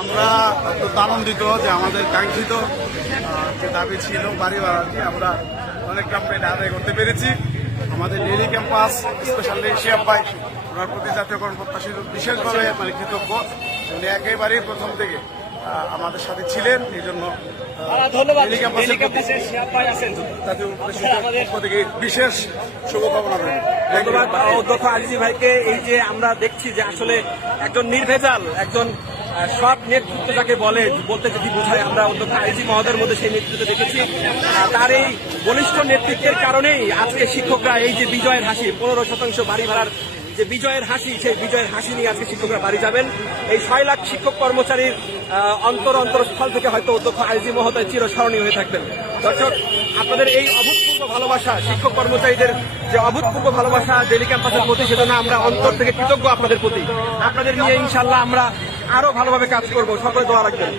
আমরা অত্যন্ত আনন্দিত যে আমাদের কাঙ্ক্ষিত যে দাবি ছিল বাড়ি বাড়াতে আমরা অনেকটা পেয়ে আদায় করতে পেরেছি। আমাদের ডেইলি ক্যাম্পাস স্পেশালি শিয়াব ভাই ওনার প্রতি জাতীয়করণ প্রত্যাশী বিশেষভাবে কৃতজ্ঞ। উনি একেবারেই প্রথম থেকে আমাদের সাথে ছিলেন, এই জন্য বিশেষ শুভকামনা রইল। ধন্যবাদ অধ্যক্ষ আজিজি ভাইকে। এই যে আমরা দেখছি যে আসলে একজন নির্ভেজাল, একজন সৎ নেতৃত্ব যাকে বলতে যদি বোঝায়, আমরা অধ্যক্ষ আজিজি মহোদয়ের মধ্যে সেই নেতৃত্ব দেখেছি। তার এই বলিষ্ঠ নেতৃত্বের কারণেই আজকে শিক্ষকরা এই যে বিজয়ের হাসি, 15% বাড়ি ভাড়ার যে বিজয়ের হাসি, সেই বিজয়ের হাসি নিয়ে আজকে শিক্ষকরা বাড়ি যাবেন। এই 6 লাখ শিক্ষক কর্মচারীর অন্তরস্থল থেকে হয়তো অধ্যক্ষ আজিজি মহোদয় চিরস্মরণীয় হয়ে থাকবেন। দর্শক, আপনাদের এই অভূতপূর্ব ভালোবাসা, শিক্ষক কর্মচারীদের যে অভূতপূর্ব ভালোবাসা ডেইলি ক্যাম্পাসের প্রতি, সেজন্য আমরা অন্তর থেকে কৃতজ্ঞ আপনাদের প্রতি। আপনাদের নিয়ে ইনশাল্লাহ আমরা আরো ভালোভাবে কাজ করব। সকলে দোয়া রাখবেন।